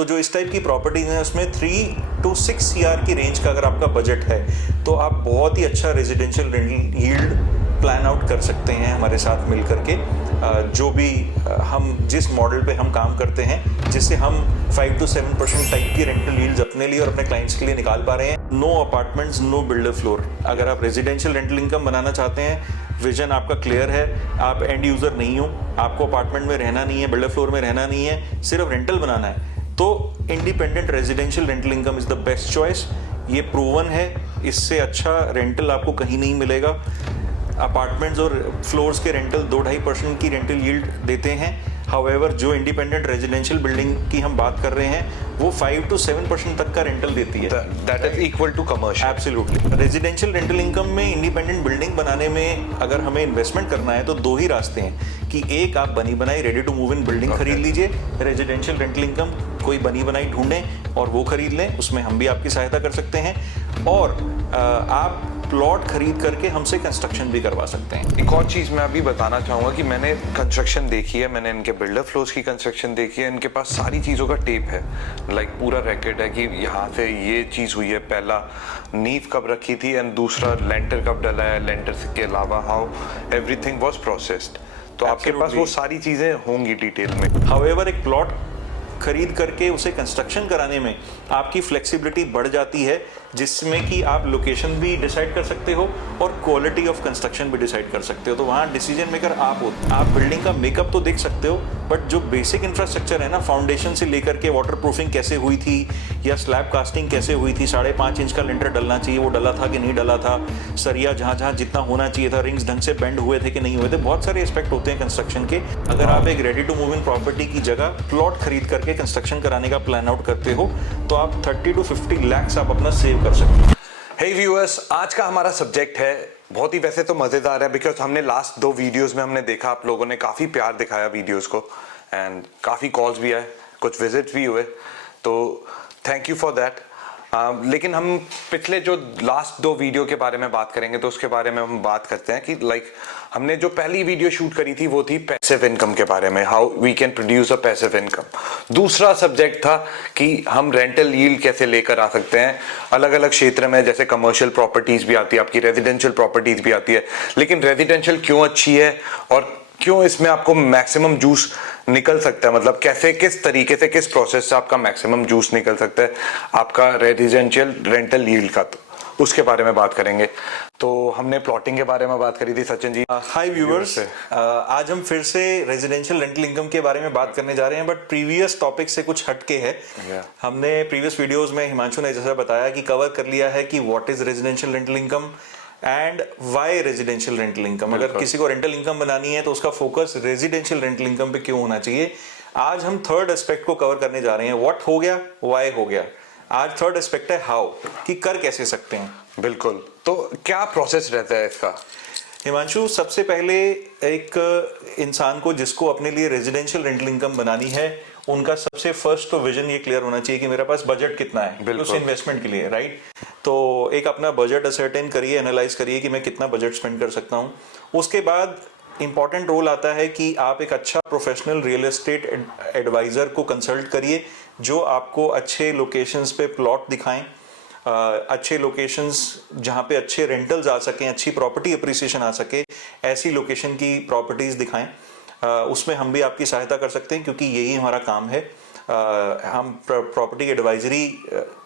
तो जो इस टाइप की प्रॉपर्टीज हैं उसमें 3 to 6 CR की रेंज का अगर आपका बजट है तो आप बहुत ही अच्छा residential rental yield plan out कर सकते हैं हमारे साथ मिल करके। जो भी हम जिस मॉडल पे हम काम करते हैं जिससे हम 5 to 7% टाइप की रेंटल यील्ड्स अपने लिए और अपने क्लाइंट्स के लिए निकाल पा रहे हैं। No apartments, no builder floor. अगर आप रेजिडेंशियल रेंटल इनकम बनाना चाहते हैं, विजन आपका क्लियर है, आप एंड यूजर नहीं हो, आपको अपार्टमेंट में रहना नहीं है, बिल्डर फ्लोर में रहना नहीं है, सिर्फ रेंटल बनाना है, तो independent residential rental income is the best choice. ये प्रूवन है, इससे अच्छा रेंटल आपको कहीं नहीं मिलेगा। अपार्टमेंट्स और फ्लोर्स के रेंटल 2-2.5% की रेंटल यील्ड देते हैं। हाउएवर जो इंडिपेंडेंट रेजिडेंशियल बिल्डिंग की हम बात कर रहे हैं वो 5 to 7% तक का रेंटल देती है। That is equal to commercial. Absolutely. Residential rental income में इंडिपेंडेंट बिल्डिंग बनाने में अगर हमें इन्वेस्टमेंट करना है तो दो ही रास्ते हैं कि एक आप बनी बनाई ready to move in building खरीद लीजिए, रेजिडेंशियल रेंटल इनकम कोई बनी बनाई ढूंढें और वो खरीद लें, उसमें हम भी आपकी सहायता कर सकते हैं, और आप प्लॉट खरीद करके हमसे कंस्ट्रक्शन भी करवा सकते हैं। एक और चीज़ मैं अभी बताना चाहूँगा कि मैंने कंस्ट्रक्शन देखी है, मैंने इनके बिल्डर फ्लोर्स की कंस्ट्रक्शन देखी है, इनके पास सारी चीज़ों का टेप है, लाइक पूरा रैकेट है कि यहाँ से ये चीज़ हुई है, पहला नींव कब रखी थी एंड दूसरा लेंटर कब डला है, लेंटर के अलावा हाउ एवरीथिंग वाज प्रोसेस्ड। तो आपके पास वो सारी चीज़ें होंगी डिटेल में। हाउएवर एक प्लॉट खरीद करके उसे कंस्ट्रक्शन कराने में आपकी फ्लेक्सिबिलिटी बढ़ जाती है, जिसमें कि आप लोकेशन भी डिसाइड कर सकते हो और क्वालिटी ऑफ कंस्ट्रक्शन भी डिसाइड कर सकते हो। तो वहाँ डिसीजन मेकर आप हो। आप बिल्डिंग का मेकअप तो देख सकते हो, बट जो बेसिक इंफ्रास्ट्रक्चर है ना, फाउंडेशन से लेकर के वाटर प्रूफिंग कैसे हुई थी या स्लैब कास्टिंग कैसे हुई थी, 5.5 इंच का लिंटर डलना चाहिए, वो डला था कि नहीं डला था, सरिया जहाँ जहाँ जितना होना चाहिए था, रिंग्स ढंग से बेंड हुए थे कि नहीं हुए थे, बहुत सारे एस्पेक्ट होते हैं कंस्ट्रक्शन के। अगर आप एक ready to move in property की जगह प्लॉट खरीद करके कंस्ट्रक्शन कराने का प्लान आउट करते हो तो आप 30 to 50 lakhs आप अपना सेव कर सकते हैं। हे व्यूअर्स, आज का हमारा सब्जेक्ट है बहुत ही वैसे तो मज़ेदार है, बिकॉज हमने लास्ट 2 वीडियोस में हमने देखा आप लोगों ने काफ़ी प्यार दिखाया वीडियोस को एंड काफ़ी कॉल्स भी आए, कुछ विजिट्स भी हुए, तो थैंक यू फॉर दैट। लेकिन हम पिछले जो लास्ट 2 वीडियो के बारे में बात करेंगे तो उसके बारे में हम बात करते हैं कि लाइक हमने जो पहली वीडियो शूट करी थी वो थी पैसिव इनकम के बारे में, how we can produce a passive income. दूसरा सब्जेक्ट था कि हम रेंटल यील्ड कैसे लेकर आ सकते हैं अलग अलग क्षेत्र में, जैसे कमर्शियल प्रॉपर्टीज भी आती है, आपकी रेजिडेंशियल प्रॉपर्टीज भी आती है, लेकिन रेजिडेंशियल क्यों अच्छी है और क्यों इसमें आपको मैक्सिमम जूस निकल सकता है, मतलब कैसे किस तरीके से किस प्रोसेस से आपका मैक्सिमम जूस निकल सकता है आपका रेजिडेंशियल रेंटल यील्ड का, तो उसके बारे में बात करेंगे। तो हमने प्लॉटिंग के बारे में बात करी थी सचिन जी। हाय व्यूअर्स, आज हम फिर से रेजिडेंशियल रेंटल इनकम के बारे में बात करने जा रहे हैं, बट प्रीवियस टॉपिक से कुछ हटके है। हमने प्रीवियस वीडियोस में हिमांशु ने जैसा बताया कि कवर कर लिया है कि what is residential rental income and why residential rental income. अगर किसी को रेंटल इनकम बनानी है तो उसका फोकस रेजिडेंशियल रेंटल इनकम पे क्यों होना चाहिए। आज हम थर्ड एस्पेक्ट को कवर करने जा रहे हैं, व्हाट हो गया, वाई हो गया। आज थर्ड एस्पेक्ट है हाउ, कि कर कैसे सकते हैं। बिल्कुल, तो क्या प्रोसेस रहता है इसका हिमांशु? सबसे पहले एक इंसान को जिसको अपने लिए रेजिडेंशियल रेंटल इनकम बनानी है, उनका सबसे फर्स्ट तो विजन ये क्लियर होना चाहिए कि मेरे पास बजट कितना है उस इन्वेस्टमेंट के लिए, राइट। तो एक अपना बजट असर्टेन करिए, एनालाइज करिए कि मैं कितना बजट स्पेंड कर सकता हूँ। उसके बाद इंपॉर्टेंट रोल आता है कि आप एक अच्छा प्रोफेशनल रियल एस्टेट एडवाइजर को कंसल्ट करिए जो आपको अच्छे लोकेशंस पे प्लॉट दिखाएं, अच्छे लोकेशंस जहाँ पे अच्छे रेंटल्स आ सकें, अच्छी प्रॉपर्टी अप्रिसिएशन आ सके, ऐसी लोकेशन की प्रॉपर्टीज दिखाएं। उसमें हम भी आपकी सहायता कर सकते हैं क्योंकि यही हमारा काम है। हम property advisory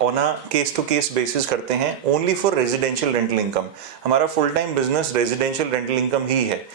on a case to case basis करते हैं, only for residential rental income. हमारा full time business residential rental income ही है।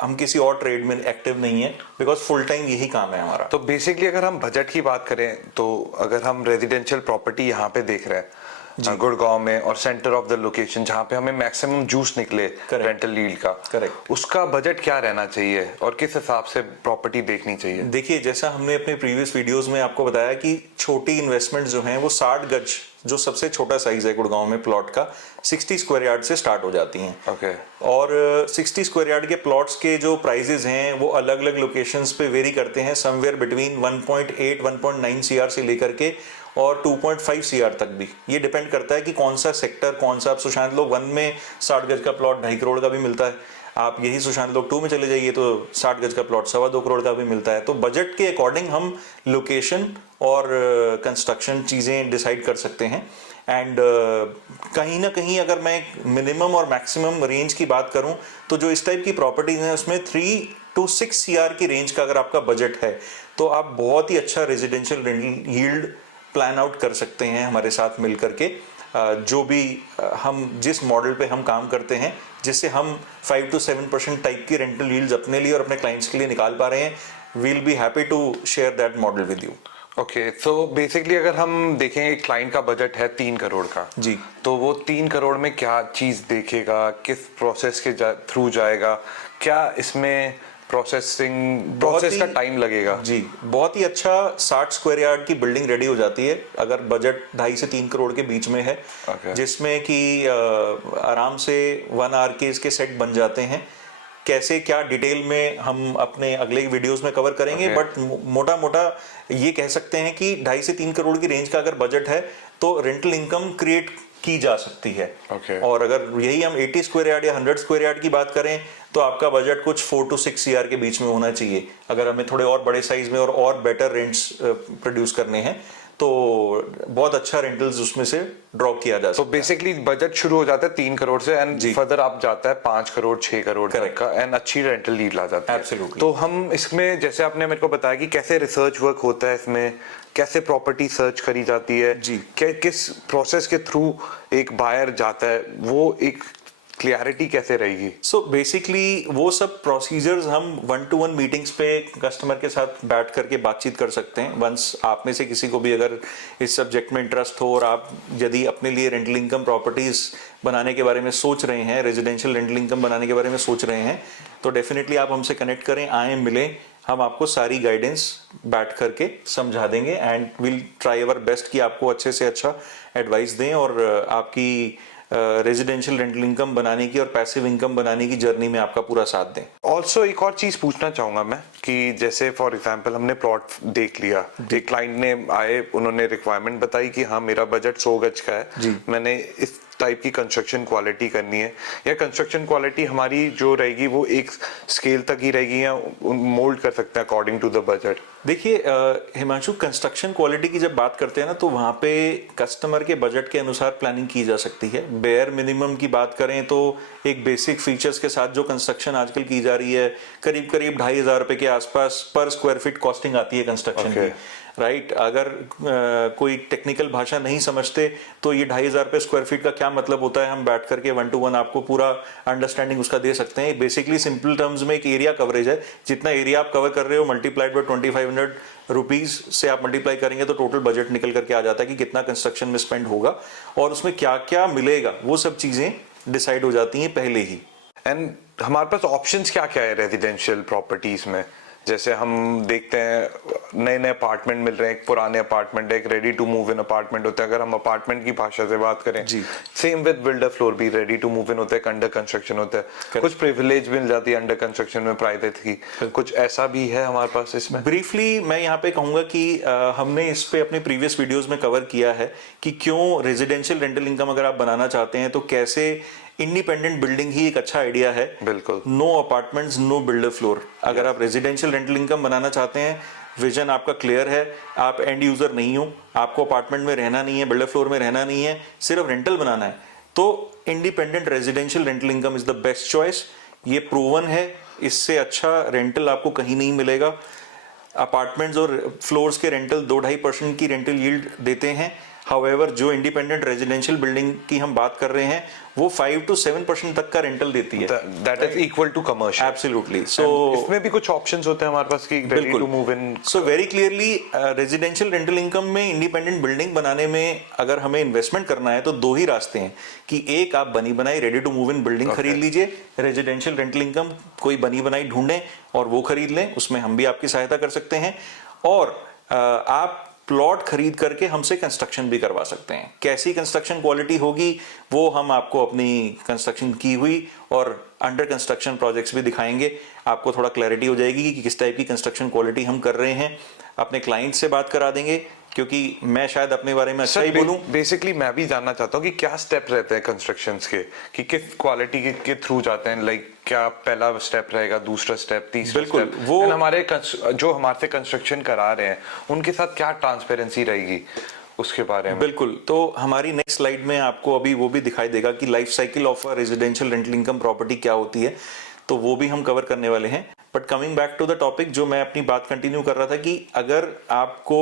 हम किसी और ट्रेड में एक्टिव नहीं है, बिकॉज फुल टाइम यही काम है हमारा। तो बेसिकली अगर हम बजट की बात करें तो अगर हम रेजिडेंशियल प्रॉपर्टी यहाँ पे देख रहे हैं गुड़गांव में और सेंटर ऑफ द लोकेशन जहाँ पे हमें मैक्सिमम जूस निकले रेंटल यील्ड का, करेक्ट, उसका बजट क्या रहना चाहिए और किस हिसाब से प्रॉपर्टी देखनी चाहिए? देखिए, जैसा हमने अपने प्रीवियस वीडियोस में आपको बताया कि छोटी इन्वेस्टमेंट जो हैं वो 60 गज, जो सबसे छोटा साइज है गुड़गांव में प्लॉट का, 60 स्क्वायर यार्ड से स्टार्ट हो जाती हैं। ओके। और 60 स्क्वायर यार्ड के प्लॉट्स के जो प्राइजेस हैं वो अलग अलग लोकेशंस पे वेरी करते हैं, समवेयर बिटवीन 1.8 1.9 CR से लेकर के और 2.5 CR तक भी। ये डिपेंड करता है कि कौन सा सेक्टर, कौन सा। आप सुशांत लोग 1 में 60 गज का प्लॉट 2.5 करोड़ का भी मिलता है। आप यही सुशांत लोग 2 में चले जाइए तो 60 गज का प्लॉट 2.25 करोड़ का भी मिलता है। तो बजट के अकॉर्डिंग हम लोकेशन और कंस्ट्रक्शन चीज़ें डिसाइड कर सकते हैं। एंड कहीं ना कहीं अगर मैं मिनिमम और मैक्सिमम रेंज की बात करूं तो जो इस टाइप की प्रॉपर्टीज हैं उसमें 3 to 6 CR की रेंज का अगर आपका बजट है तो आप बहुत ही अच्छा residential rental yield plan out कर सकते हैं हमारे साथ मिल करके। जो भी हम जिस मॉडल पे हम काम करते हैं जिससे हम 5 to 7% टाइप की रेंटल यील्ड्स अपने लिए और अपने क्लाइंट्स के लिए निकाल पा रहे हैं, we'll be happy to share that model with you. Okay, so basically अगर हम देखें एक क्लाइंट का बजट है 3 करोड़ का जी, तो वो 3 करोड़ में क्या चीज देखेगा, किस प्रोसेस के थ्रू जाएगा, क्या इसमें प्रोसेस का टाइम लगेगा? जी, बहुत ही अच्छा 60 स्क्वायर यार्ड की बिल्डिंग रेडी हो जाती है अगर बजट 2.5 से 3 करोड़ के बीच में है। जिसमें कि आराम से 1 आवर के इसके सेट बन जाते हैं। कैसे क्या डिटेल में हम अपने अगले वीडियोस में कवर करेंगे, बट मोटा मोटा ये कह सकते हैं कि 2.5 से 3 करोड़ की रेंज का अगर बजट है तो रेंटल इनकम क्रिएट की जा सकती है। और अगर यही हम 80 स्क्वायर यार्ड या 100 स्क्वायर यार्ड की बात करें तो आपका बजट कुछ 4 to 6 CR के बीच में होना चाहिए अगर हमें थोड़े और बड़े साइज में और बेटर रेंट्स प्रोड्यूस करने हैं तो बहुत अच्छा रेंटल्स उसमें से ड्रॉ किया जा सकता है। तो बेसिकली बजट शुरू हो जाता है 3 करोड़ से एंड फर्दर आप जाता है 5 करोड़ 6 करोड़ तक का एंड अच्छी रेंटल लीड ला जाती है। Absolutely. तो हम इसमें जैसे आपने मेरे को बताया कि कैसे रिसर्च वर्क होता है, इसमें कैसे प्रॉपर्टी सर्च करी जाती है जी, किस प्रोसेस के थ्रू एक बायर जाता है, वो एक क्लियरिटी कैसे रहेगी? सो बेसिकली वो सब प्रोसीजर्स हम 1-to-1 मीटिंग्स पे कस्टमर के साथ बैठ करके बातचीत कर सकते हैं। वंस आप में से किसी को भी अगर इस सब्जेक्ट में इंटरेस्ट हो और आप यदि अपने लिए रेंटल इनकम प्रॉपर्टीज बनाने के बारे में सोच रहे हैं, रेजिडेंशियल रेंटल इनकम बनाने के बारे में सोच रहे हैं, तो डेफिनेटली आप हमसे कनेक्ट करें, आए मिलें, हम आपको सारी गाइडेंस बैठ करके समझा देंगे and will try our best कि आपको अच्छे से अच्छा एडवाइस दें और आपकी रेजिडेंशियल रेंटल इनकम बनाने की और पैसिव इनकम बनाने की जर्नी में आपका पूरा साथ दें। ऑल्सो एक और चीज पूछना चाहूंगा मैं कि जैसे फॉर एग्जांपल हमने प्लॉट देख लिया, एक क्लाइंट ने आए, उन्होंने रिक्वायरमेंट बताई कि हाँ मेरा बजट 100 गज का है, मैंने इस टाइप की कंस्ट्रक्शन क्वालिटी करनी है, या कंस्ट्रक्शन क्वालिटी हमारी जो रहेगी वो एक स्केल तक ही रहेगी या मोल्ड कर सकते हैं अकॉर्डिंग टू द बजट? देखिए हिमांशु, कंस्ट्रक्शन क्वालिटी की जब बात करते हैं ना तो वहाँ पे कस्टमर के बजट के अनुसार प्लानिंग की जा सकती है। बेयर मिनिमम की बात करें तो एक बेसिक फीचर्स के साथ जो कंस्ट्रक्शन आजकल की जा रही है करीब करीब 2,500 रुपए के आसपास पर स्क्वायर फीट कॉस्टिंग आती है कंस्ट्रक्शन की, राइट। अगर कोई टेक्निकल भाषा नहीं समझते तो ये 2,500 रुपए स्क्वायर फीट का क्या मतलब होता है, हम बैठ करके 1-to-1 आपको पूरा अंडरस्टैंडिंग उसका दे सकते हैं। बेसिकली सिंपल टर्म्स में एक एरिया कवरेज है, जितना एरिया आप कवर कर रहे हो मल्टीप्लाइड बाय 2,500 रुपीज से आप मल्टीप्लाई करेंगे तो टोटल बजट निकल करके आ जाता है कि कितना कंस्ट्रक्शन में स्पेंड होगा और उसमें क्या क्या मिलेगा, वो सब चीजें डिसाइड हो जाती हैं पहले ही। एंड हमारे पास ऑप्शंस क्या क्या है रेजिडेंशियल प्रॉपर्टीज में? जैसे हम देखते हैं नए नए अपार्टमेंट मिल रहे हैं, एक पुराने अपार्टमेंट है, एक ready to move in apartment होता है। अगर हम अपार्टमेंट की भाषा से बात करें, सेम विद बिल्डर फ्लोर भी रेडी टू मूव इन होता है, अंडर कंस्ट्रक्शन होता है, कुछ प्रिविलेज मिल जाती है अंडर कंस्ट्रक्शन में प्राइवेट की, कुछ ऐसा भी है हमारे पास इसमें? ब्रीफली मैं यहाँ पे कहूंगा कि हमने इस पे अपने प्रीवियस वीडियोस में कवर किया है कि क्यों रेजिडेंशियल रेंटल इनकम अगर आप बनाना चाहते हैं तो कैसे इंडिपेंडेंट बिल्डिंग ही एक अच्छा आइडिया है। बिल्कुल, no apartments no builder floor. अगर आप रेजिडेंशियल रेंटल इनकम बनाना चाहते हैं, विजन आपका क्लियर है, आप एंड यूजर नहीं हो, आपको अपार्टमेंट में रहना नहीं है, बिल्डर फ्लोर में रहना नहीं है, सिर्फ रेंटल बनाना है, तो independent residential rental income is the best choice. ये प्रूवन है, इससे अच्छा रेंटल आपको कहीं नहीं मिलेगा। अपार्टमेंट्स और फ्लोर्स के रेंटल 2-2.5% की रेंटल यील्ड देते हैं। हाउएवर जो इंडिपेंडेंट रेजिडेंशियल बिल्डिंग की हम बात कर रहे हैं वो 5 to 7% तक का रेंटल देती है। That is equal to commercial. Absolutely. So इसमें भी कुछ ऑप्शंस होते हैं हमारे पास कि ready to move in. So very clearly residential rental income में इंडिपेंडेंट बिल्डिंग बनाने में अगर हमें इन्वेस्टमेंट करना है तो दो ही रास्ते हैं कि एक आप बनी बनाई ready to move in building खरीद लीजिए, रेजिडेंशियल रेंटल इनकम कोई बनी बनाई ढूंढें और वो खरीद लें, उसमें हम भी आपकी सहायता कर सकते हैं, और आप प्लॉट खरीद करके हमसे कंस्ट्रक्शन भी करवा सकते हैं। कैसी कंस्ट्रक्शन क्वालिटी होगी वो हम आपको अपनी कंस्ट्रक्शन की हुई और अंडर कंस्ट्रक्शन प्रोजेक्ट्स भी दिखाएंगे, आपको थोड़ा क्लैरिटी हो जाएगी कि किस टाइप की कंस्ट्रक्शन क्वालिटी हम कर रहे हैं। अपने क्लाइंट से बात करा देंगे, क्योंकि मैं शायद अपने बारे में अच्छा ही बोलूं। बेसिकली मैं भी जानना चाहता हूं कि क्या स्टेप रहते हैं कंस्ट्रक्शंस के, कि किस क्वालिटी के थ्रू जाते हैं, लाइक क्या पहला स्टेप रहेगा, दूसरा स्टेप, तीसरा बिल्कुल, स्टेप, वो जो हमारे से कंस्ट्रक्शन करा रहे हैं उनके साथ क्या ट्रांसपेरेंसी रहेगी उसके बारे में। बिल्कुल, तो हमारी नेक्स्ट स्लाइड में आपको अभी वो भी दिखाई देगा कि life cycle of a residential rental income property क्या होती है, तो वो भी हम कवर करने वाले हैं। But coming back to the topic, जो मैं अपनी बात कंटिन्यू कर रहा था कि अगर आपको,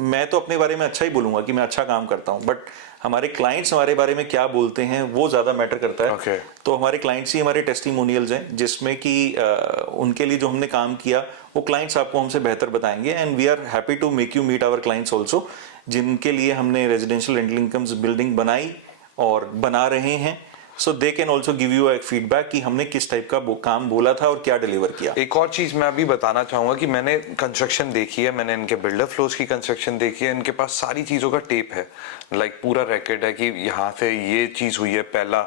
मैं तो अपने बारे में अच्छा ही बोलूंगा कि मैं अच्छा काम करता हूं, बट हमारे क्लाइंट्स हमारे बारे में क्या बोलते हैं वो ज्यादा मैटर करता है। Okay. तो हमारे क्लाइंट्स ही हमारे टेस्टिमोनियल्स हैं, जिसमें कि उनके लिए जो हमने काम किया वो क्लाइंट्स आपको हमसे बेहतर बताएंगे। And we are happy to make you meet our clients also, जिनके लिए हमने रेजिडेंशियल रेंटल इनकम्स बिल्डिंग बनाई और बना रहे हैं। So they can also give you एक फीडबैक कि हमने किस टाइप का काम बोला था और क्या डिलीवर किया। एक और चीज मैं अभी बताना चाहूंगा कि मैंने कंस्ट्रक्शन देखी है, मैंने इनके बिल्डर फ्लोर्स की कंस्ट्रक्शन देखी है, इनके पास सारी चीजों का टेप है, लाइक पूरा रिकॉर्ड है कि यहाँ से ये चीज हुई है, पहला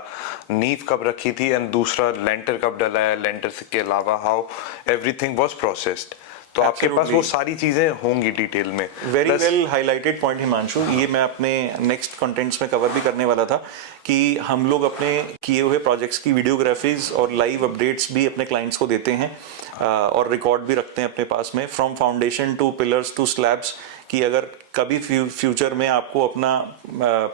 नींव कब रखी थी एंड दूसरा लेंटर कब डला है, लेंटर के अलावा हाउ एवरीथिंग वाज प्रोसेस्ड। तो आपके पास वो सारी चीजें होंगी डिटेल में। Very well highlighted point Himanshu, ये मैं अपने नेक्स्ट कंटेंट्स में कवर भी करने वाला था कि हम लोग अपने किए हुए प्रोजेक्ट्स की वीडियोग्राफीज और लाइव अपडेट्स भी अपने क्लाइंट्स को देते हैं और रिकॉर्ड भी रखते हैं अपने पास में, from foundation to pillars to slabs, कि अगर कभी फ्यूचर में आपको अपना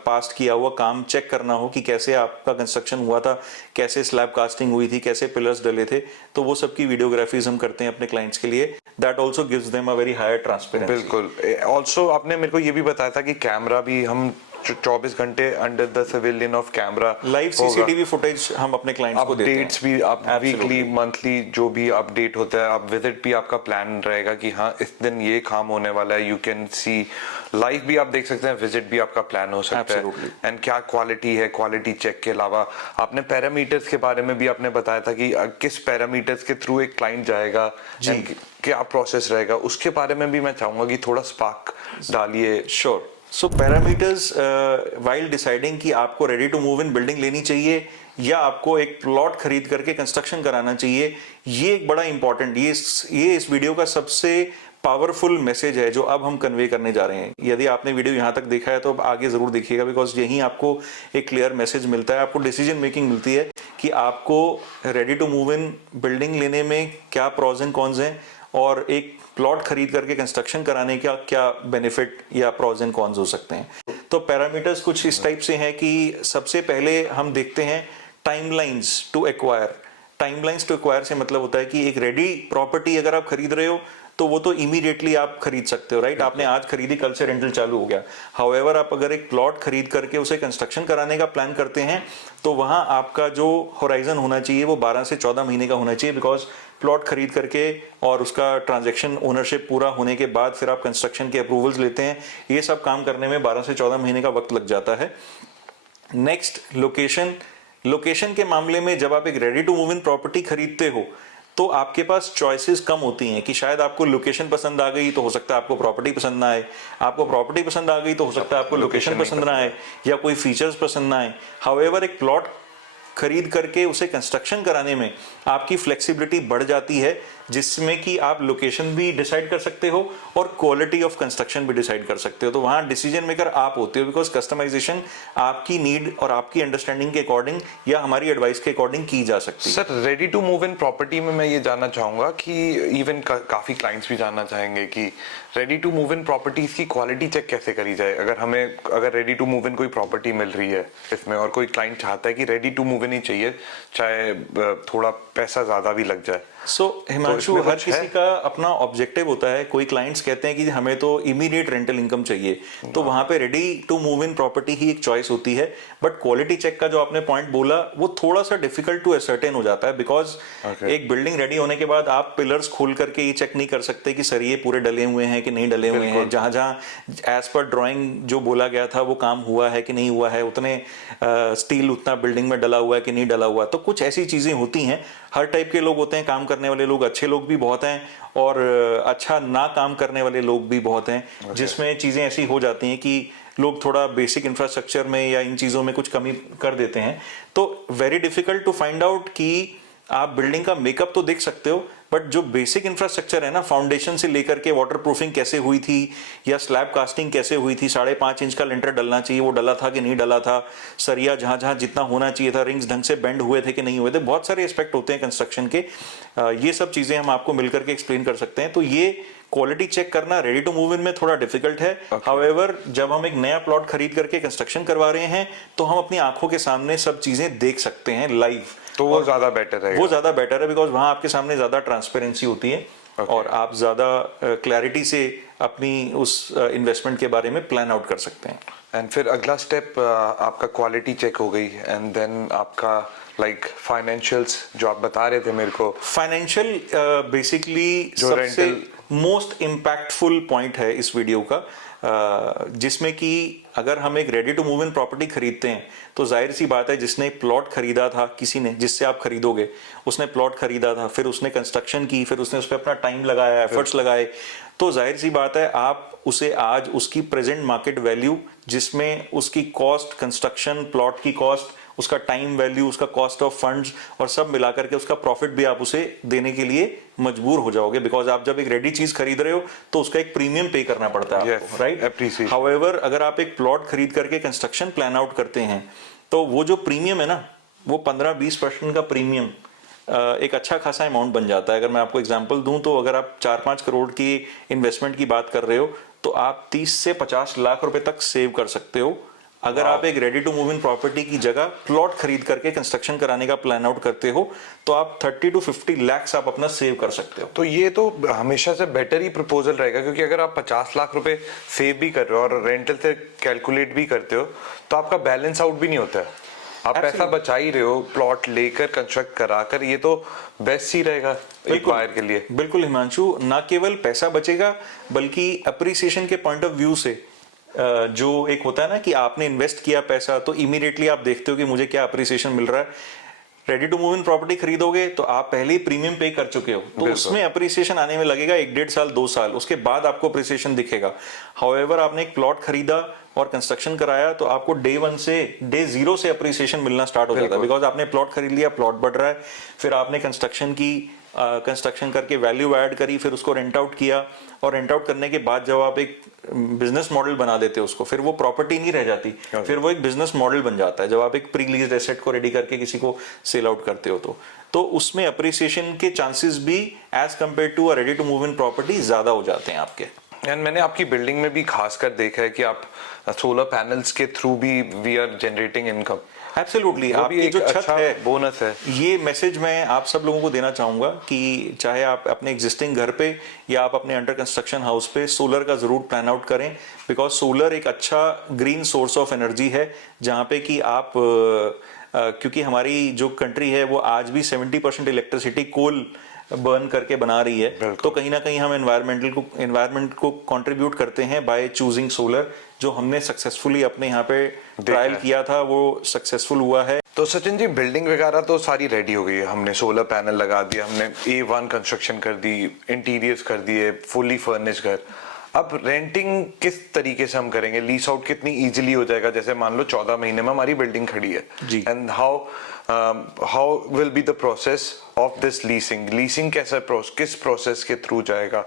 पास्ट किया हुआ काम चेक करना हो कि कैसे आपका कंस्ट्रक्शन हुआ था, कैसे स्लैब कास्टिंग हुई थी, कैसे पिलर्स डले थे, तो वो सब की वीडियोग्राफीज हम करते हैं अपने क्लाइंट्स के लिए। That also gives them a very higher transparency. बिल्कुल। ऑल्सो आपने मेरे को ये भी बताया था कि कैमरा भी हम 24 घंटे under the civilian of camera, live CCTV footage हम अपने क्लाइंट्स को देते हैं। अपडेट्स भी आप वीकली मंथली जो भी अपडेट होता है, आप विजिट भी आपका प्लान रहेगा कि हाँ इस दिन ये काम होने वाला है, यू कैन सी लाइव भी आप देख सकते हैं, विजिट भी आपका प्लान हो सकता है। एंड क्या क्वालिटी है, क्वालिटी चेक के अलावा आपने पैरामीटर्स के बारे में भी आपने बताया था कि किस पैरामीटर्स के थ्रू एक क्लाइंट जाएगा, क्या प्रोसेस रहेगा, उसके बारे में भी मैं चाहूंगा कि थोड़ा स्पार्क डालिए। Sure. So parameters while deciding कि आपको ready to move in building लेनी चाहिए या आपको एक प्लॉट खरीद करके कंस्ट्रक्शन कराना चाहिए, ये एक बड़ा इंपॉर्टेंट, ये इस वीडियो का सबसे पावरफुल मैसेज है जो अब हम कन्वे करने जा रहे हैं। यदि आपने वीडियो यहाँ तक देखा है तो अब आगे जरूर देखिएगा, बिकॉज यहीं आपको एक क्लियर मैसेज मिलता है, आपको डिसीजन मेकिंग मिलती है कि आपको ready to move in building लेने में क्या प्रॉज एंड कॉन्स हैं और एक प्लॉट खरीद करके कंस्ट्रक्शन कराने का क्या बेनिफिट या प्रॉज एंड कॉन्स हो सकते हैं। तो पैरामीटर्स कुछ इस टाइप से हैं कि सबसे पहले हम देखते हैं timelines to acquire. Timelines to acquire से मतलब होता है कि एक रेडी प्रॉपर्टी अगर आप खरीद रहे हो तो वो तो इमीडिएटली आप खरीद सकते हो, राइट? आपने आज खरीदी, कल से रेंटल चालू हो गया। हाउएवर आप अगर एक प्लॉट खरीद करके उसे कंस्ट्रक्शन कराने का प्लान करते हैं तो वहां आपका जो होराइजन होना चाहिए वो 12 से 14 महीने का होना चाहिए, बिकॉज प्लॉट खरीद करके और उसका ट्रांजैक्शन ओनरशिप पूरा होने के बाद फिर आप कंस्ट्रक्शन के अप्रूवल्स लेते हैं, ये सब काम करने में 12 से 14 महीने का वक्त लग जाता है। Next, location. लोकेशन के मामले में जब आप एक ready to move in property खरीदते हो तो आपके पास चॉइसेस कम होती हैं कि शायद आपको लोकेशन पसंद आ गई तो हो सकता है आपको प्रॉपर्टी पसंद ना आए, आपको प्रॉपर्टी पसंद आ गई तो हो सकता है आपको लोकेशन पसंद ना आए या कोई फीचर्स पसंद ना आए। हाउएवर एक प्लॉट खरीद करके उसे कंस्ट्रक्शन कराने में आपकी फ्लेक्सिबिलिटी बढ़ जाती है, जिसमें कि आप लोकेशन भी डिसाइड कर सकते हो और क्वालिटी ऑफ कंस्ट्रक्शन भी डिसाइड कर सकते हो। तो वहां डिसीजन मेकर आप होते हो, बिकॉज कस्टमाइजेशन आपकी नीड और आपकी अंडरस्टैंडिंग के अकॉर्डिंग या हमारी एडवाइस के अकॉर्डिंग की जा सकती है। Sir, ready to move in property में मैं ये जानना चाहूंगा कि इवन काफी क्लाइंट्स भी जानना चाहेंगे कि ready to move in properties की क्वालिटी चेक कैसे करी जाए। अगर रेडी टू मूव इन कोई प्रॉपर्टी मिल रही है इसमें और कोई क्लाइंट चाहता है कि रेडी टू मूव इन ही चाहिए, चाहे थोड़ा पैसा ज्यादा भी लग जाए। हिमांशु, हर किसी का अपना ऑब्जेक्टिव होता है। कोई क्लाइंट्स कहते हैं कि हमें तो इमीडिएट रेंटल इनकम चाहिए, तो वहां पे ready to move in property ही एक चॉइस होती है। बट क्वालिटी चेक का जो आपने पॉइंट बोला वो थोड़ा सा डिफिकल्ट टू असर्टेन हो जाता है, बिकॉज एक बिल्डिंग रेडी होने के बाद आप पिलर्स खोल करके ये चेक नहीं कर सकते कि सरिये पूरे डले हुए हैं कि नहीं डले हुए हैं, जहां जहां एज पर ड्राइंग जो बोला गया था वो काम हुआ है कि नहीं हुआ है, उतने स्टील उतना बिल्डिंग में डला हुआ है कि नहीं डला हुआ। तो कुछ ऐसी चीजें होती हैं। हर टाइप के लोग होते हैं, काम करने वाले लोग, अच्छे लोग भी बहुत हैं और अच्छा ना काम करने वाले लोग भी बहुत हैं, जिसमें चीजें ऐसी हो जाती हैं कि लोग थोड़ा बेसिक इंफ्रास्ट्रक्चर में या इन चीजों में कुछ कमी कर देते हैं। तो very difficult to find out कि आप बिल्डिंग का मेकअप तो देख सकते हो, बट जो बेसिक इंफ्रास्ट्रक्चर है ना, फाउंडेशन से लेकर के वाटर प्रूफिंग कैसे हुई थी या स्लैब कास्टिंग कैसे हुई थी, 5.5 इंच का लिंटर डलना चाहिए, वो डला था कि नहीं डला था, सरिया जहां जहां जितना होना चाहिए था, रिंग्स ढंग से बेंड हुए थे कि नहीं हुए थे, बहुत सारे एस्पेक्ट होते हैं कंस्ट्रक्शन के। ये सब चीजें हम आपको मिलकर के एक्सप्लेन कर सकते हैं। तो ये क्वालिटी चेक करना रेडी टू मूव इन में थोड़ा डिफिकल्ट है। हाउएवर जब हम एक नया प्लॉट खरीद करके कंस्ट्रक्शन करवा रहे हैं तो हम अपनी आंखों के सामने सब चीजें देख सकते हैं लाइव, तो वो ज्यादा बेटर है। वो ज्यादा बेटर है बिकॉज वहां आपके सामने ज्यादा ट्रांसपेरेंसी होती है और आप ज्यादा क्लैरिटी से अपनी उस इन्वेस्टमेंट के बारे में प्लान आउट कर सकते हैं। एंड फिर अगला स्टेप आपका क्वालिटी चेक हो गई, एंड देन आपका लाइक फाइनेंशियल्स जो आप बता रहे थे मेरे को। फाइनेंशियल बेसिकली जो सबसे rental- मोस्ट इम्पैक्टफुल पॉइंट है इस वीडियो का, जिसमें कि अगर हम एक ready to move in property खरीदते हैं तो जाहिर सी बात है जिसने प्लॉट खरीदा था, किसी ने जिससे आप खरीदोगे उसने प्लॉट खरीदा था, फिर उसने कंस्ट्रक्शन की, फिर उसने उस पर अपना टाइम लगाया, एफर्ट्स लगाए, तो जाहिर सी बात है आप उसे आज उसकी प्रेजेंट मार्केट वैल्यू जिसमें उसकी कॉस्ट, कंस्ट्रक्शन, प्लॉट की कॉस्ट, उसका टाइम वैल्यू, उसका कॉस्ट ऑफ फंड्स और सब मिलाकर के उसका प्रॉफिट भी आप उसे देने के लिए मजबूर हो जाओगे। बिकॉज आप जब एक रेडी चीज खरीद रहे हो तो उसका एक प्रीमियम पे करना पड़ता है आपको, राइट? हाउएवर अगर आप एक प्लॉट खरीद करके कंस्ट्रक्शन प्लान आउट करते हैं तो वो जो प्रीमियम है ना, वो 15-20% का प्रीमियम एक अच्छा खासा अमाउंट बन जाता है। अगर मैं आपको एग्जांपल दूं तो अगर आप 4-5 करोड़ की इन्वेस्टमेंट की बात कर रहे हो तो आप 30 से 50 लाख रुपए तक सेव कर सकते हो अगर आप एक ready to move in property की जगह प्लॉट खरीद करके कंस्ट्रक्शन कराने का प्लान आउट करते हो तो आप 30 to 50 lakhs आप अपना सेव कर सकते हो। तो ये तो हमेशा से बेटर ही प्रपोजल रहेगा, क्योंकि अगर आप 50 लाख रुपए सेव भी कर रहे हो और रेंटल से कैलकुलेट भी करते हो तो आपका बैलेंस आउट भी नहीं होता है, आप पैसा बचा ही रहे हो प्लॉट लेकर कंस्ट्रक्ट कराकर। ये तो बेस्ट ही रहेगा एक बायर के लिए। बिल्कुल हिमांशु, ना केवल पैसा बचेगा बल्कि अप्रिसिएशन के पॉइंट ऑफ व्यू से जो एक होता है ना कि आपने इन्वेस्ट किया पैसा तो इमीडिएटली आप देखते हो कि मुझे क्या अप्रिसिएशन मिल रहा है। Ready to move in property खरीदोगे तो आप पहले ही प्रीमियम पे कर चुके हो तो उसमें अप्रिसिएशन आने में लगेगा 1-1.5 साल 2 साल, उसके बाद आपको अप्रिसिएशन दिखेगा। हाउएवर आपने एक प्लॉट खरीदा और कंस्ट्रक्शन कराया तो आपको डे 1 से डे 0 से अप्रिसिएशन मिलना स्टार्ट हो जाता है, बिकॉज आपने प्लॉट खरीद लिया, प्लॉट बढ़ रहा है, फिर आपने कंस्ट्रक्शन की, कंस्ट्रक्शन करके वैल्यू ऐड करी, फिर उसको रेंट आउट किया और रेंट आउट करने के बाद जब आप एक बिजनेस मॉडल बना देते हो उसको, फिर वो प्रॉपर्टी नहीं रह जाती, फिर वो एक बिजनेस मॉडल बन जाता है। जब आप एक प्री लीज्ड एसेट को रेडी करके किसी को सेल आउट करते हो तो उसमें अप्रिसिएशन के चांसेस भी as compare to a ready to move in property ज्यादा हो जाते हैं आपके। एंड मैंने आपकी बिल्डिंग में भी खासकर देखा है कि आप सोलर पैनल्स के थ्रू भी we are generating income. Absolutely, आपकी जो छत अच्छा है बोनस है। ये मैसेज मैं आप सब लोगों को देना चाहूंगा कि चाहे आप अपने एग्जिस्टिंग घर पे या आप अपने अंडर कंस्ट्रक्शन हाउस पे सोलर का जरूर प्लान आउट करें, बिकॉज सोलर एक अच्छा ग्रीन सोर्स ऑफ एनर्जी है जहां पे कि आप क्योंकि हमारी जो कंट्री है वो आज भी 70% इलेक्ट्रिसिटी कोल बर्न करके बना रही है, तो कहीं ना कहीं हम एनवायरमेंट को कंट्रीब्यूट करते हैं बाय चूजिंग सोलर, जो हमने सक्सेसफुली अपने यहाँ पे ट्रायल किया था, वो सक्सेसफुल हुआ है। तो सचिन जी, बिल्डिंग वगैरह तो सारी रेडी हो गई है, हमने सोलर पैनल लगा दिया, हमने A1 कंस्ट्रक्शन कर दी, इंटीरियर्स कर दिए, फुली फर्निश्ड घर। अब रेंटिंग किस तरीके से हम करेंगे, लीज आउट कितनी इजीली हो जाएगा? जैसे मान लो 14 महीने में हमारी बिल्डिंग खड़ी है जी, and how will be the process of this leasing कैसे किस प्रोसेस के थ्रू जाएगा?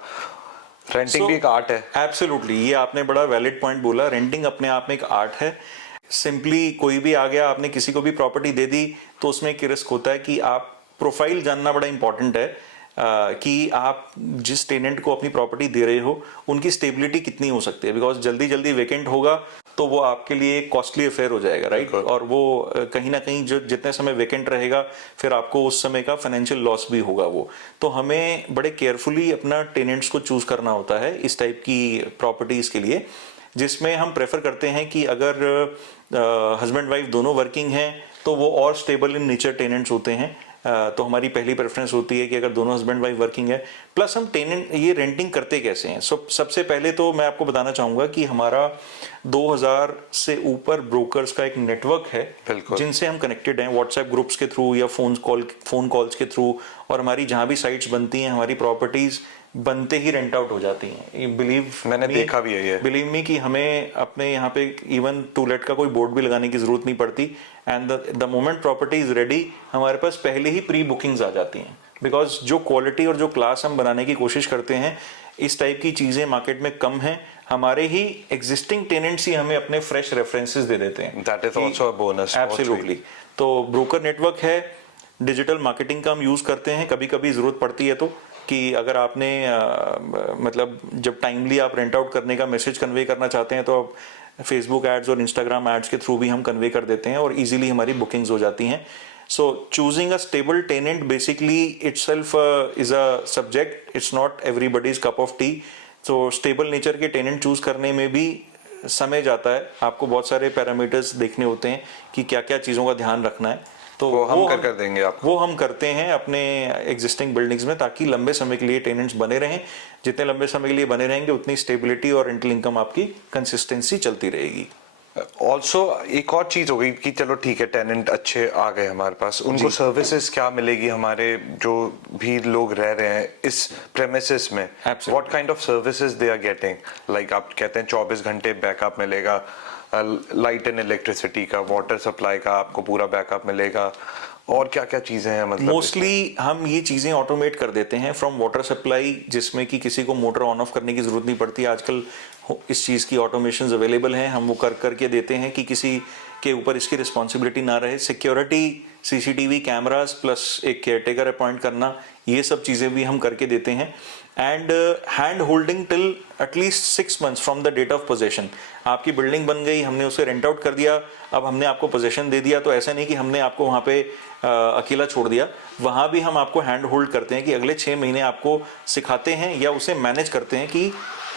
रेंटिंग भी एक आर्ट है। एब्सोल्युटली, ये आपने बड़ा वैलिड पॉइंट बोला, रेंटिंग अपने आप में एक आर्ट है। सिंपली कोई भी आ गया, आपने किसी को भी प्रॉपर्टी दे दी तो उसमें एक रिस्क होता है कि आप प्रोफाइल जानना बड़ा इंपॉर्टेंट है कि आप जिस टेनेंट को अपनी प्रॉपर्टी दे रहे हो उनकी स्टेबिलिटी कितनी हो सकती है, बिकॉज जल्दी जल्दी वेकेंट होगा तो वो आपके लिए एक कॉस्टली अफेयर हो जाएगा, राइट? और वो कहीं ना कहीं जो जितने समय वेकेंट रहेगा फिर आपको उस समय का फाइनेंशियल लॉस भी होगा वो। तो हमें बड़े केयरफुली अपना टेनेंट्स को चूज करना होता है इस टाइप की प्रॉपर्टीज के लिए, जिसमें हम प्रेफर करते हैं कि अगर हस्बैंड वाइफ दोनों वर्किंग हैं तो वो और स्टेबल इन नेचर टेनेंट्स होते हैं। तो हमारी पहली प्रेफरेंस होती है कि अगर दोनों हस्बैंड वाइफ वर्किंग है। प्लस हम टेनेंट ये रेंटिंग करते कैसे हैं? सबसे पहले तो मैं आपको बताना चाहूंगा कि हमारा 2000 से ऊपर ब्रोकर्स का एक नेटवर्क है जिनसे हम कनेक्टेड हैं, व्हाट्सएप ग्रुप्स के थ्रू या फोन कॉल्स के थ्रू, और हमारी जहां भी साइट्स बनती हैं हमारी प्रॉपर्टीज बनते ही रेंट आउट हो जाती हैं। मैंने देखा भी है ये। बिलीव मी कि हमें अपने यहाँ पे इवन टू लेट का कोई बोर्ड भी लगाने की जरूरत नहीं पड़ती, and the moment property is ready हमारे पास पहले ही प्री बुकिंग्स आ जाती हैं। बिकॉज जो क्वालिटी और जो क्लास हम बनाने की कोशिश करते हैं, इस टाइप की चीज़ें मार्केट में कम हैं। हमारे ही एग्जिस्टिंग टेनेंट्स ही हमें अपने फ्रेश रेफरेंसेस दे देते हैं। That is also a bonus. Absolutely. तो ब्रोकर नेटवर्क है, डिजिटल मार्केटिंग का हम यूज़ करते हैं, कभी कभी ज़रूरत पड़ती है तो, कि अगर आपने मतलब जब टाइमली आप रेंट आउट करने का मैसेज कन्वे करना चाहते हैं तो आप फेसबुक एड्स और इंस्टाग्राम एड्स के थ्रू भी हम कन्वे कर देते हैं और इजीली हमारी बुकिंग्स हो जाती हैं। So choosing a stable tenant basically itself is a subject. It's not everybody's cup of tea. So stable nature के tenant choose करने में भी समय जाता है, आपको बहुत सारे पैरामीटर्स देखने होते हैं कि क्या क्या चीज़ों का ध्यान रखना है। तो वो हम कर देंगे आपको। वो हम करते हैं अपने एग्जिस्टिंग बिल्डिंग्स में, ताकि लंबे समय के लिए टेनेंट्स बने रहें। जितने लंबे समय के लिए बने रहेंगे उतनी स्टेबिलिटी और रेंटल इनकम आपकी कंसिस्टेंसी चलती रहेगी। ऑल्सो एक और चीज हो गई कि चलो ठीक है, टेनेंट अच्छे आ गए हमारे पास, उनको सर्विसेज क्या मिलेगी? हमारे जो भी लोग रह रहे हैं इस प्रेमिसेस में, what kind of services they are getting? Like आप कहते हैं 24 घंटे बैकअप मिलेगा, लाइट एंड इलेक्ट्रिसिटी का, वाटर सप्लाई का आपको पूरा बैकअप मिलेगा, और क्या क्या चीजें हैं? मतलब मोस्टली हम ये चीजें ऑटोमेट कर देते हैं, फ्रॉम वाटर सप्लाई, जिसमें कि किसी को मोटर ऑन ऑफ करने की जरूरत नहीं पड़ती। आजकल इस चीज की ऑटोमेशन अवेलेबल हैं, हम वो करके देते हैं कि किसी के ऊपर इसकी रिस्पॉन्सिबिलिटी ना रहे। सिक्योरिटी, सीसीटीवी कैमरास प्लस एक केयरटेकर अपॉइंट करना, ये सब चीजें भी हम करके देते हैं। And hand holding till at least 6 months from the date of possession. आपकी बिल्डिंग बन गई, हमने उसे रेंट आउट कर दिया, अब हमने आपको पोजेशन दे दिया, तो ऐसा नहीं कि हमने आपको वहाँ पे अकेला छोड़ दिया। वहाँ भी हम आपको हैंड होल्ड करते हैं कि अगले 6 महीने आपको सिखाते हैं या उसे मैनेज करते हैं कि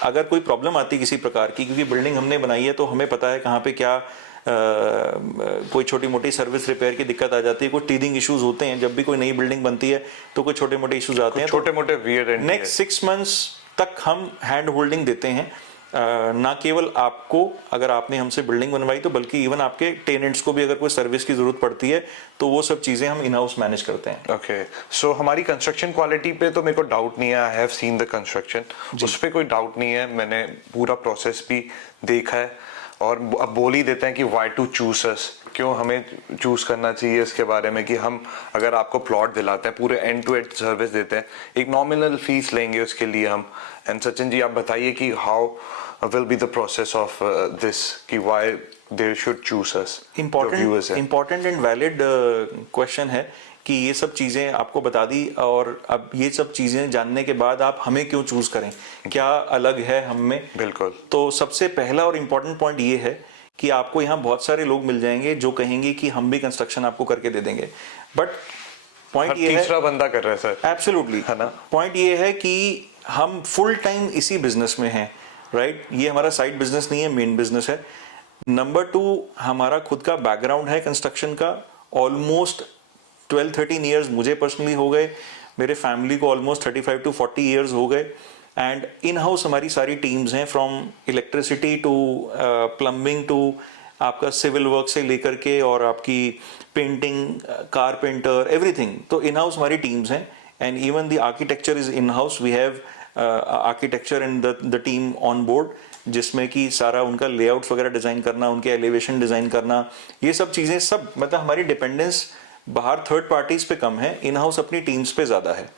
अगर कोई प्रॉब्लम आती है किसी प्रकार की, क्योंकि बिल्डिंग हमने बनाई है तो हमें पता है कहाँ पे क्या कोई छोटी मोटी सर्विस रिपेयर की दिक्कत आ जाती है, कोई टीदिंग इश्यूज होते हैं। जब भी कोई नई बिल्डिंग बनती है तो कोई छोटे मोटे इश्यूज आते हैं, छोटे मोटे वियर्ड एंड नेक्स्ट 6 months तक हम हैंड होल्डिंग देते हैं। ना केवल आपको, अगर आपने हमसे बिल्डिंग बनवाई, तो बल्कि इवन आपके टेनेंट्स को भी अगर कोई सर्विस की जरूरत पड़ती है तो वो सब चीजें हम इन हाउस मैनेज करते हैं। ओके, सो हमारी कंस्ट्रक्शन क्वालिटी पे तो मेरे को डाउट नहीं है, I have seen the construction, उस पे कोई डाउट नहीं है, मैंने पूरा प्रोसेस भी देखा है। और अब बोल ही देते हैं कि वाई टू चूज अस, क्यों हमें चूज करना चाहिए इसके बारे में, कि हम अगर आपको प्लॉट दिलाते हैं, पूरे एंड टू एंड सर्विस देते हैं, एक नॉमिनल फीस लेंगे उसके लिए हम। एंड सचिन जी, आप बताइए कि how will be the process of this, कि why they should choose us? Important and valid question है कि ये सब चीजें आपको बता दी, और अब ये सब चीजें जानने के बाद आप हमें क्यों चूज करें, क्या अलग है हम में? बिल्कुल। तो सबसे पहला और इम्पोर्टेंट पॉइंट ये है कि आपको यहाँ बहुत सारे लोग मिल जाएंगे जो कहेंगे कि हम भी कंस्ट्रक्शन आपको करके दे देंगे, बट पॉइंट ये है, तीसरा बंदा कर रहा है सर। एब्सोल्युटली, है ना? पॉइंट ये है कि हम फुल टाइम इसी बिजनेस में हैं, राइट? ये हमारा साइड बिजनेस नहीं है, मेन बिजनेस है। नंबर 2, हमारा खुद का बैकग्राउंड है कंस्ट्रक्शन का, ऑलमोस्ट 12-13 ईयर्स मुझे पर्सनली हो गए, मेरे फैमिली को ऑलमोस्ट 35 to 40 ईयर्स हो गए। एंड इन हाउस हमारी सारी टीम्स हैं, from electricity to plumbing to आपका सिविल वर्क से लेकर के और आपकी पेंटिंग, कारपेंटर, एवरीथिंग। तो इन हाउस हमारी टीम्स हैं। And even the architecture is in house, we have architecture in the team on board, जिसमें कि सारा उनका लेआउट्स वगैरह डिजाइन करना, उनके एलिवेशन डिजाइन करना, ये सब चीजें सब, मतलब हमारी डिपेंडेंस बाहर थर्ड पार्टीज पे कम है, इन हाउस अपनी टीम्स पे ज्यादा है।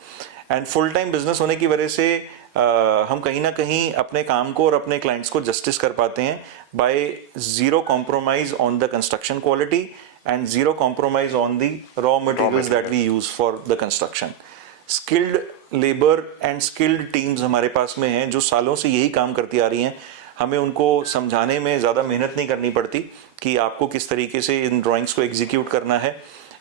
एंड फुल टाइम बिजनेस होने की वजह से हम कहीं ना कहीं अपने काम को और अपने क्लाइंट्स को जस्टिस कर पाते हैं by zero compromise on the construction quality and zero compromise on the raw materials that we use for the construction. Skilled labour and skilled teams हमारे पास में हैं जो सालों से यही काम करती आ रही हैं। हमें उनको समझाने में ज़्यादा मेहनत नहीं करनी पड़ती कि आपको किस तरीके से इन ड्राइंग्स को एग्जीक्यूट करना है।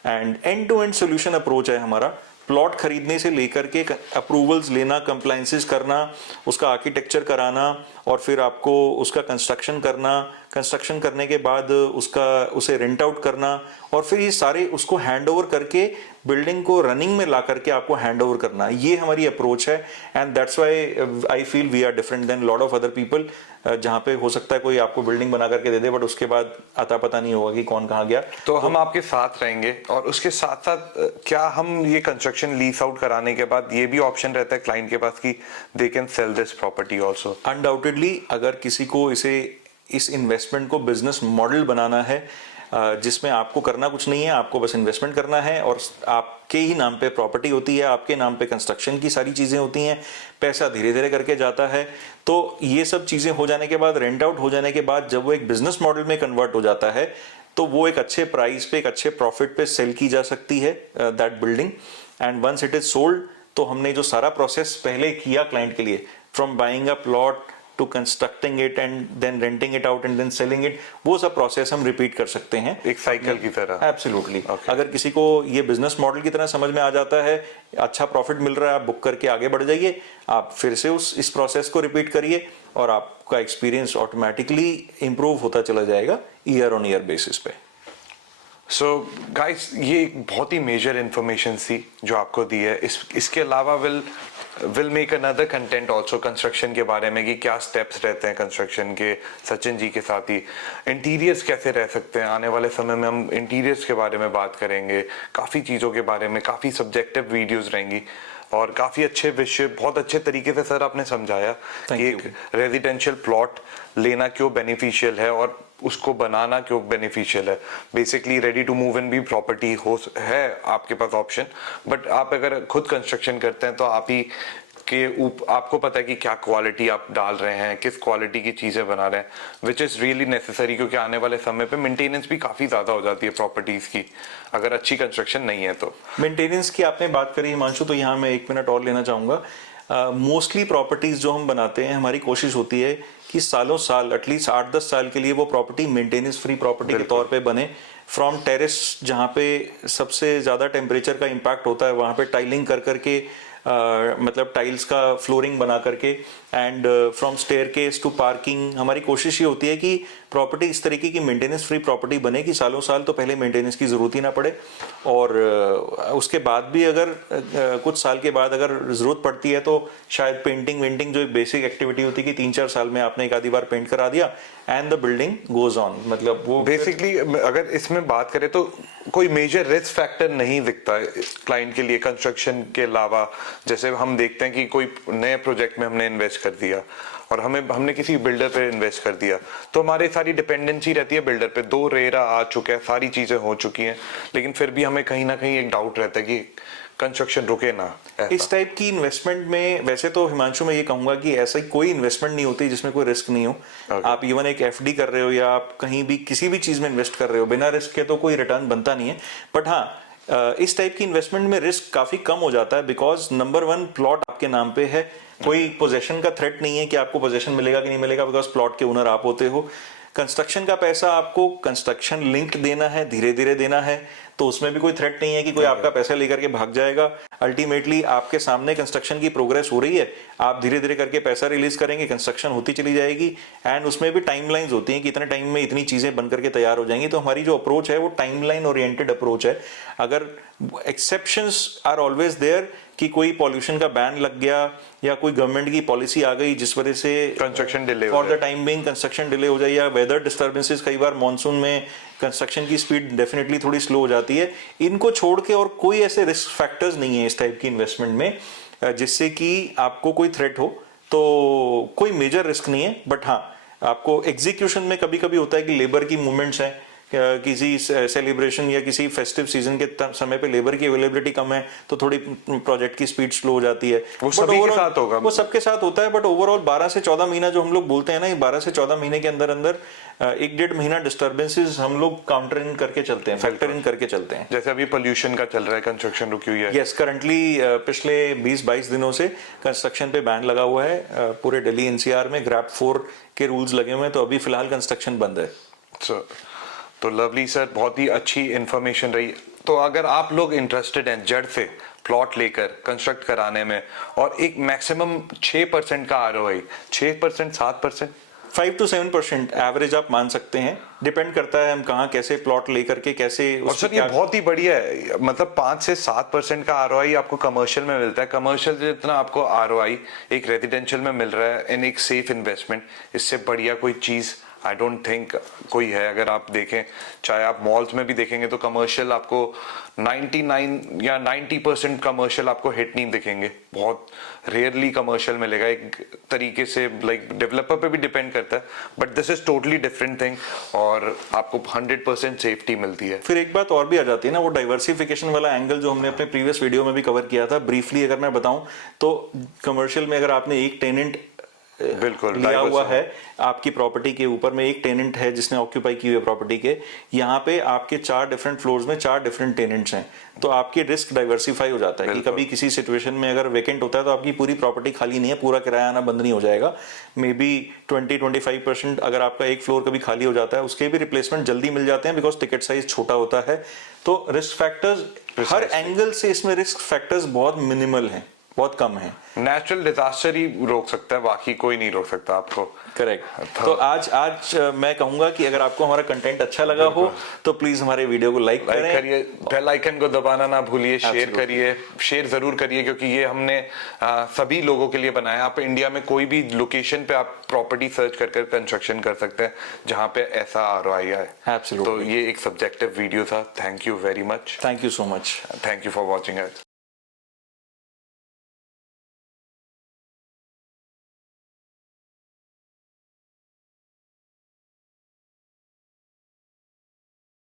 And end to end solution approach है हमारा। प्लॉट खरीदने से लेकर के अप्रूवल्स लेना, कंप्लायंसेस करना, उसका आर्किटेक्चर कराना और फिर आपको उसका कंस्ट्रक्शन करना, कंस्ट्रक्शन करने के बाद उसे रेंट आउट करना और फिर ये सारे उसको हैंड ओवर करके बिल्डिंग को रनिंग में ला करके आपको हैंड ओवर करना, ये हमारी अप्रोच है। And that's why I feel we are different than lot of other people. जहाँ पे हो सकता है कोई आपको बिल्डिंग बना करके दे दे बट उसके बाद अता पता नहीं होगा कि कौन कहाँ गया। तो हम आपके साथ रहेंगे और उसके साथ साथ क्या हम ये कंस्ट्रक्शन लीज आउट कराने के बाद ये भी ऑप्शन रहता है क्लाइंट के पास कि they can sell this property also? Undoubtedly अगर किसी को इस इन्वेस्टमेंट को बिजनेस मॉडल बनाना है जिसमें आपको करना कुछ नहीं है, आपको बस इन्वेस्टमेंट करना है और आपके ही नाम पे प्रॉपर्टी होती है, आपके नाम पे कंस्ट्रक्शन की सारी चीज़ें होती हैं, पैसा धीरे धीरे करके जाता है। तो ये सब चीज़ें हो जाने के बाद, रेंट आउट हो जाने के बाद जब वो एक बिजनेस मॉडल में कन्वर्ट हो जाता है तो वो एक अच्छे प्राइस पे, एक अच्छे प्रॉफिट पे सेल की जा सकती है that building. And once it is sold, तो हमने जो सारा प्रोसेस पहले किया क्लाइंट के लिए, from buying a plot to constructing it and then renting it out and then selling it, वो सब प्रोसेस हम रिपीट कर सकते हैं एक साइकिल की तरह। एब्सोल्युटली। अगर किसी को ये बिजनेस मॉडल की तरह समझ में आ जाता है, अच्छा प्रॉफिट मिल रहा है, आप बुक करके आगे बढ़ जाइए, आप फिर से इस प्रोसेस को रिपीट करिए और आपका एक्सपीरियंस ऑटोमेटिकली इंप्रूव होता चला जाएगा ईयर ऑन ईयर बेसिस पे। सो गाइस, ये एक बहुत ही मेजर इंफॉर्मेशन थी जो आपको दी है। इसके अलावा will make another content also construction के बारे में, कि क्या स्टेप्स रहते हैं कंस्ट्रक्शन के, सचिन जी के साथ ही इंटीरियर्स कैसे रह सकते हैं। आने वाले समय में हम इंटीरियर्स के बारे में बात करेंगे, काफ़ी चीज़ों के बारे में, काफ़ी सब्जेक्टिव वीडियोस रहेंगी और काफ़ी अच्छे विषय, बहुत अच्छे तरीके से सर आपने समझाया कि एक रेजिडेंशियल प्लॉट लेना क्यों बेनिफिशियल है और उसको बनाना क्यों बेनिफिशियल है। Basically ready to move in भी प्रॉपर्टी है आपके पास ऑप्शन, बट आप अगर खुद कंस्ट्रक्शन करते हैं तो आप ही आपको पता है कि क्या क्वालिटी आप डाल रहे हैं, किस क्वालिटी की चीजें बना रहे हैं, विच इज रियली नेसेसरी, क्योंकि आने वाले समय पे मेंटेनेंस भी काफी ज्यादा हो जाती है प्रॉपर्टीज की अगर अच्छी कंस्ट्रक्शन नहीं है तो। मेंटेनेंस की आपने बात करी हिमांशु, तो यहाँ मैं 1 मिनट और लेना चाहूंगा। मोस्टली प्रॉपर्टीज जो हम बनाते हैं, हमारी कोशिश होती है कि सालों साल, एटलीस्ट 8-10 साल के लिए वो प्रॉपर्टी मेंटेनेंस फ्री प्रॉपर्टी के तौर पे बने। फ्रॉम टेरेस, जहाँ पे सबसे ज़्यादा टेम्परेचर का इम्पैक्ट होता है, वहाँ पे टाइलिंग कर करके मतलब टाइल्स का फ्लोरिंग बना करके, and from staircase to parking, हमारी कोशिश ये होती है कि प्रॉपर्टी इस तरीके की मेंटेनेंस फ्री प्रॉपर्टी बने कि सालों साल तो पहले मेंटेनेंस की ज़रूरत ही ना पड़े, और उसके बाद भी अगर कुछ साल के बाद अगर ज़रूरत पड़ती है तो शायद पेंटिंग वेंटिंग, जो एक बेसिक एक्टिविटी होती है कि 3-4 साल में आपने एक आधी बार पेंट करा दिया and the building goes on, मतलब वो बेसिकली अगर इसमें बात करें तो कोई मेजर रिस्क फैक्टर नहीं दिखता क्लाइंट के लिए कंस्ट्रक्शन के अलावा। जैसे हम देखते हैं कि कोई नए प्रोजेक्ट में हमने इन्वेस्ट कर दिया और हमने किसी बिल्डर पे इन्वेस्ट कर दिया, तो हमारी सारी डिपेंडेंसी रहती है बिल्डर पे। 2 रेरा आ चुका है, सारी चीजें हो चुकी हैं, लेकिन फिर भी हमें कहीं ना कहीं एक डाउट रहता है कि कंस्ट्रक्शन रुके ना। इस टाइप की इन्वेस्टमेंट में वैसे तो हिमांशु मैं ये कहूंगा कि ऐसा कोई इन्वेस्टमेंट नहीं होती जिसमें कोई रिस्क नहीं हो। आप इवन एक एफडी कर रहे हो या आप कहीं भी किसी भी चीज में इन्वेस्ट कर रहे हो, बिना रिस्क के तो कोई रिटर्न बनता नहीं है। बट हाँ, इस टाइप की इन्वेस्टमेंट में रिस्क काफी कम हो जाता है, बिकॉज नंबर 1 प्लॉट आपके नाम पे है, कोई पोजेशन का थ्रेट नहीं है कि आपको पोजेशन मिलेगा कि नहीं मिलेगा, बिकॉज प्लॉट के ओनर आप होते हो। कंस्ट्रक्शन का पैसा आपको कंस्ट्रक्शन लिंक्ड देना है, धीरे धीरे देना है, तो उसमें भी कोई थ्रेट नहीं है कि कोई आपका पैसा लेकर के भाग जाएगा। अल्टीमेटली आपके सामने कंस्ट्रक्शन की प्रोग्रेस हो रही है, आप धीरे धीरे करके पैसा रिलीज करेंगे, कंस्ट्रक्शन होती चली जाएगी, एंड उसमें भी टाइमलाइंस होती हैं कि इतने टाइम में इतनी चीजें बन करके तैयार हो जाएंगी। तो हमारी जो अप्रोच है वो टाइमलाइन ओरिएंटेड अप्रोच है। अगर एक्सेप्शंस आर ऑलवेज देयर कि कोई पॉल्यूशन का बैन लग गया या कोई गवर्नमेंट की पॉलिसी आ गई जिस वजह से construction delay for the time being construction delay हो जाए, या वेदर डिस्टर्बेंसेस, कई बार मॉनसून में कंस्ट्रक्शन की स्पीड डेफिनेटली थोड़ी स्लो हो जाती है, इनको छोड़ के और कोई ऐसे रिस्क फैक्टर्स नहीं है इस टाइप की इन्वेस्टमेंट में जिससे कि आपको कोई थ्रेट हो। तो कोई मेजर रिस्क नहीं है। बट हाँ, आपको एग्जीक्यूशन में कभी कभी होता है कि लेबर की मूवमेंट्स हैं, किसी सेलिब्रेशन या किसी फेस्टिव सीजन के समय पे लेबर की अवेलेबिलिटी कम है तो थोड़ी प्रोजेक्ट की स्पीड स्लो हो जाती है। वो सभी के साथ होगा, वो सबके साथ होता है। बट ओवरऑल 12 से 14 महीना जो हम लोग बोलते हैं ना, ये 12 से 14 महीने के अंदर अंदर 1-1.5 महीना डिस्टर्बेंसेस हम लोग काउंटर इन करके चलते हैं, फैक्टर इन करके चलते हैं। जैसे अभी पोल्यूशन का चल रहा है, कंस्ट्रक्शन रुकी हुई है। यस, करंटली पिछले 20-22 दिनों से कंस्ट्रक्शन पे बैन लगा हुआ है पूरे दिल्ली एनसीआर में, ग्रैप 4 के रूल्स लगे हुए हैं, तो अभी फिलहाल कंस्ट्रक्शन बंद है। तो लवली सर, बहुत ही अच्छी इंफॉर्मेशन रही। तो अगर आप लोग इंटरेस्टेड हैं जड़ से प्लॉट लेकर कंस्ट्रक्ट कराने में, और एक मैक्सिमम 6% का आरओआई, 6%, 7%, 5 to 7% एवरेज आप मान सकते हैं, डिपेंड करता है हम कहाँ कैसे प्लॉट लेकर के कैसे। और सर ये बहुत ही बढ़िया है, मतलब 5 से 7% का आरओआई आपको कमर्शियल में मिलता है। कमर्शियल जितना आपको आरओआई एक रेजिडेंशियल में मिल रहा है इन एक सेफ इन्वेस्टमेंट, इससे बढ़िया कोई चीज आई डोंट थिंक कोई है। अगर आप देखें, चाहे आप मॉल्स में भी देखेंगे तो कमर्शियल आपको 99 या 90% कमर्शियल आपको हिट नहीं दिखेंगे। बहुत रेयरली कमर्शियल मिलेगा। एक तरीके से लाइक डेवलपर पे भी डिपेंड करता है, but this is totally different thing और आपको 100% सेफ्टी मिलती है। फिर एक बात और भी आ जाती है ना, वो डाइवर्सिफिकेशन वाला एंगल जो हमने अपने प्रीवियस वीडियो में भी कवर किया था। ब्रीफली अगर मैं बताऊं तो कमर्शियल में अगर आपने एक टेनेंट बिल्कुल लिया हुआ है आपकी प्रॉपर्टी के ऊपर में, एक टेनेंट है जिसने ऑक्यूपाई की हुई है प्रॉपर्टी के, यहाँ पे आपके 4 डिफरेंट फ्लोर्स में 4 डिफरेंट टेनेंट्स हैं, तो आपकी रिस्क डाइवर्सिफाई हो जाता है कि कभी किसी सिचुएशन में अगर वेकेंट होता है तो आपकी पूरी प्रॉपर्टी खाली नहीं है, पूरा किराया आना बंद नहीं हो जाएगा। मे बी 20-25% अगर आपका एक फ्लोर कभी खाली हो जाता है उसके भी रिप्लेसमेंट जल्दी मिल जाते हैं, बिकॉज टिकट साइज छोटा होता है। तो रिस्क फैक्टर्स हर एंगल से इसमें रिस्क फैक्टर्स बहुत मिनिमल हैं, बहुत कम है। नेचुरल डिजास्टर ही रोक सकता है, बाकी कोई नहीं रोक सकता आपको। करेक्ट। तो आज मैं कहूंगा कि अगर आपको हमारा कंटेंट अच्छा लगा हो तो प्लीज हमारे वीडियो को लाइक करिए, बेल आइकन को दबाना ना भूलिए, शेयर करिए, शेयर जरूर करिए, क्योंकि ये हमने सभी लोगों के लिए बनाया। आप इंडिया में कोई भी लोकेशन पे आप प्रॉपर्टी सर्च कर कंस्ट्रक्शन कर सकते हैं जहां पे ऐसा ROI है। Absolutely. तो ये एक सब्जेक्टिव वीडियो था। Thank you very much. Thank you so much. Thank you for watching it.